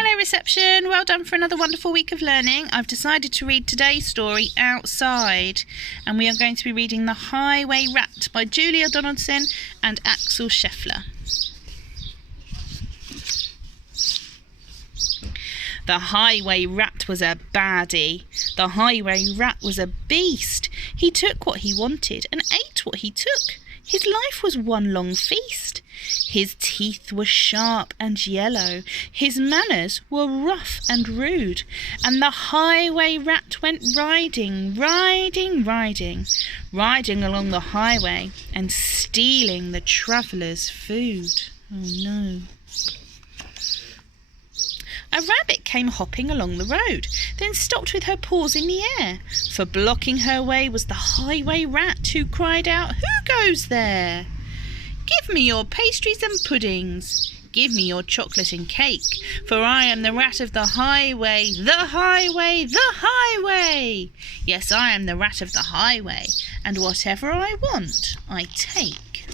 Hello reception, well done for another wonderful week of learning. I've decided to read today's story outside, and we are going to be reading The Highway Rat by Julia Donaldson and Axel Scheffler. The highway rat was a baddie. The highway rat was a beast. He took what he wanted and ate what he took. His life was one long feast. His teeth were sharp and yellow. His manners were rough and rude. And the highway rat went riding along the highway and stealing the travellers' food. Oh no. A rabbit came hopping along the road, then stopped with her paws in the air, for blocking her way was the highway rat, who cried out, "Who goes there? Give me your pastries and puddings, give me your chocolate and cake, for I am the rat of the highway, the highway, the highway. Yes, I am the rat of the highway, and whatever I want, I take."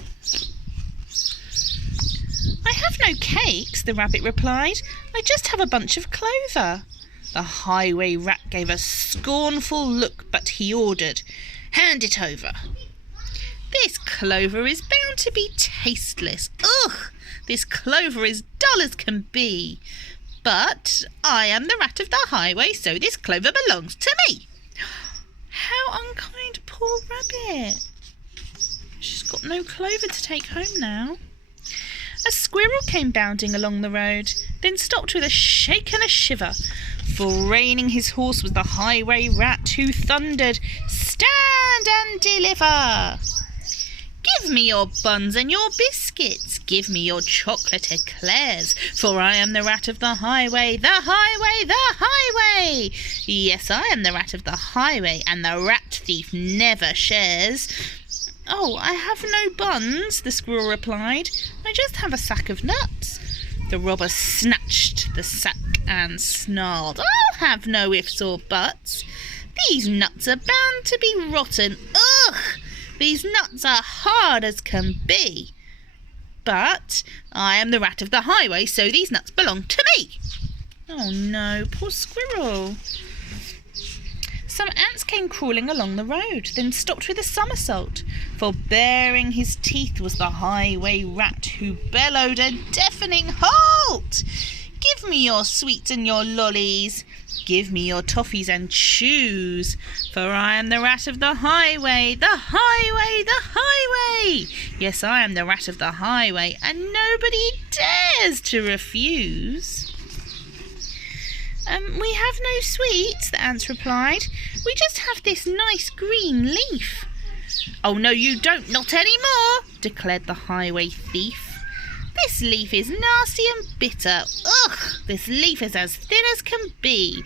"I have no cakes," the rabbit replied. "I just have a bunch of clover." The highway rat gave a scornful look, but he ordered, "Hand it over." "This clover is bound to be tasteless. Ugh! This clover is dull as can be. But I am the rat of the highway, so this clover belongs to me." How unkind, poor rabbit. She's got no clover to take home now. A squirrel came bounding along the road, then stopped with a shake and a shiver, for reining his horse was the highway rat, who thundered, "Stand and deliver! Give me your buns and your biscuits, give me your chocolate eclairs, for I am the rat of the highway, the highway, the highway. Yes, I am the rat of the highway, and the rat thief never shares." "Oh, I have no buns," the squirrel replied. "I just have a sack of nuts." The robber snatched the sack and snarled, "I'll have no ifs or buts. These nuts are bound to be rotten. Ugh! These nuts are hard as can be. But I am the rat of the highway, so these nuts belong to me." Oh no, poor squirrel. Some ants came crawling along the road, then stopped with a somersault, for baring his teeth was the highway rat, who bellowed a deafening halt. "Give me your sweets and your lollies, give me your toffees and chews, for I am the rat of the highway, the highway, the highway. Yes, I am the rat of the highway, and nobody dares to refuse." "We have no sweets," the ants replied. "We just have this nice green leaf." "Oh, no, you don't, not any more," declared the highway thief. "This leaf is nasty and bitter. Ugh, this leaf is as thin as can be.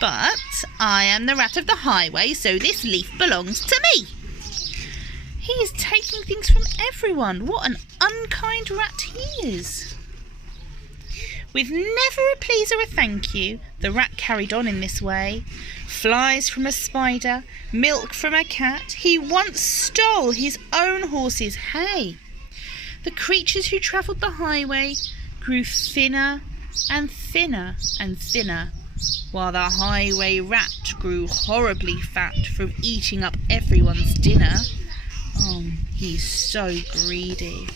But I am the rat of the highway, so this leaf belongs to me." He is taking things from everyone. What an unkind rat he is. With never a please or a thank you, the rat carried on in this way. Flies from a spider, milk from a cat, he once stole his own horse's hay. The creatures who travelled the highway grew thinner and thinner and thinner, while the highway rat grew horribly fat from eating up everyone's dinner. Oh, he's so greedy.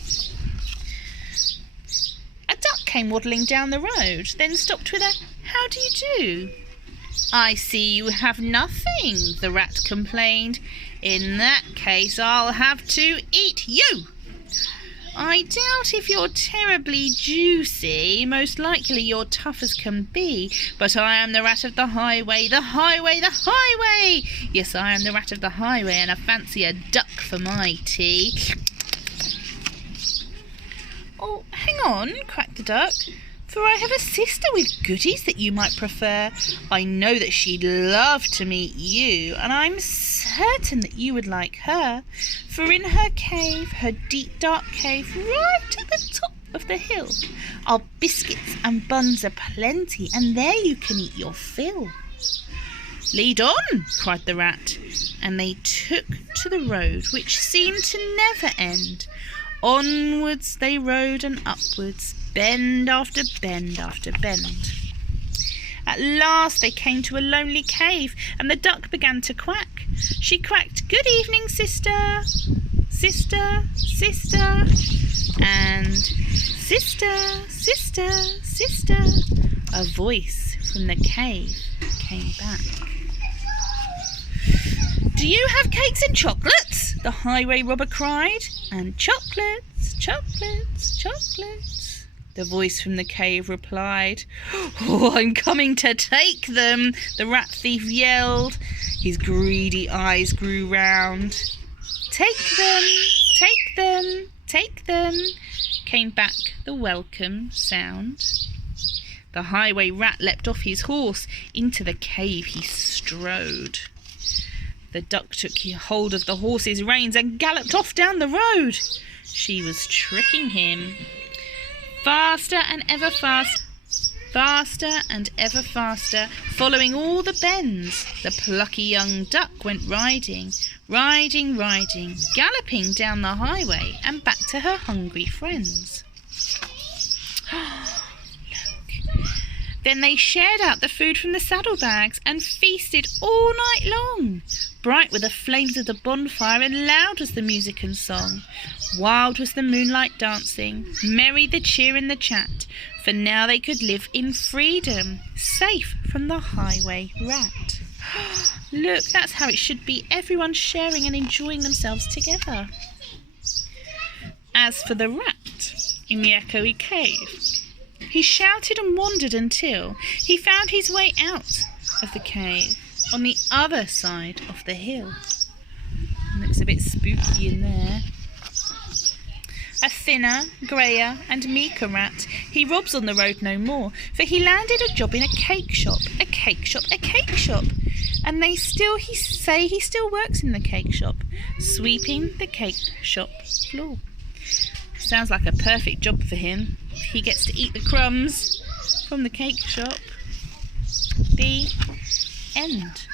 A duck came waddling down the road, then stopped with a "How do you do?" "I see you have nothing," the rat complained. "In that case, I'll have to eat you." "I doubt if you're terribly juicy. Most likely you're tough as can be. But I am the rat of the highway, the highway, the highway. Yes, I am the rat of the highway, and I fancy a duck for my tea." "Oh, hang on," quacked the duck, "for I have a sister with goodies that you might prefer. I know that she'd love to meet you, and I'm certain that you would like her. For in her cave, her deep dark cave, right at the top of the hill, are biscuits and buns aplenty, and there you can eat your fill." "Lead on," cried the rat, and they took to the road, which seemed to never end. Onwards they rode and upwards, bend after bend after bend. At last they came to a lonely cave, and the duck began to quack. She quacked, "Good evening, sister, sister, sister," and "Sister, sister, sister," a voice from the cave came back. "Do you have cakes and chocolates?" the highway robber cried. "And chocolates, chocolates, chocolates," the voice from the cave replied. "Oh, I'm coming to take them," the rat thief yelled. His greedy eyes grew round. "Take them, take them, take them," came back the welcome sound. The highway rat leapt off his horse. Into the cave he strode. The duck took hold of the horse's reins and galloped off down the road. She was tricking him. Faster and ever faster, faster and ever faster, following all the bends, the plucky young duck went riding, riding, riding, galloping down the highway and back to her hungry friends. Then they shared out the food from the saddlebags and feasted all night long. Bright were the flames of the bonfire and loud was the music and song. Wild was the moonlight dancing, merry the cheer and the chat, for now they could live in freedom, safe from the highway rat. Look, that's how it should be, everyone sharing and enjoying themselves together. As for the rat in the echoey cave, he shouted and wandered until he found his way out of the cave on the other side of the hill. Looks a bit spooky in there. A thinner, greyer and meeker rat, he robs on the road no more, for he landed a job in a cake shop, a cake shop, a cake shop. And he still works in the cake shop, sweeping the cake shop floor. Sounds like a perfect job for him. He gets to eat the crumbs from the cake shop. The end.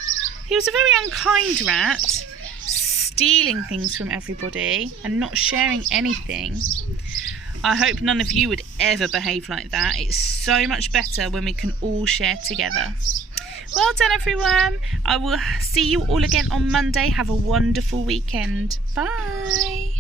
He was a very unkind rat, stealing things from everybody and not sharing anything. I hope none of you would ever behave like that. It's so much better when we can all share together. Well done, everyone. I will see you all again on Monday. Have a wonderful weekend. Bye.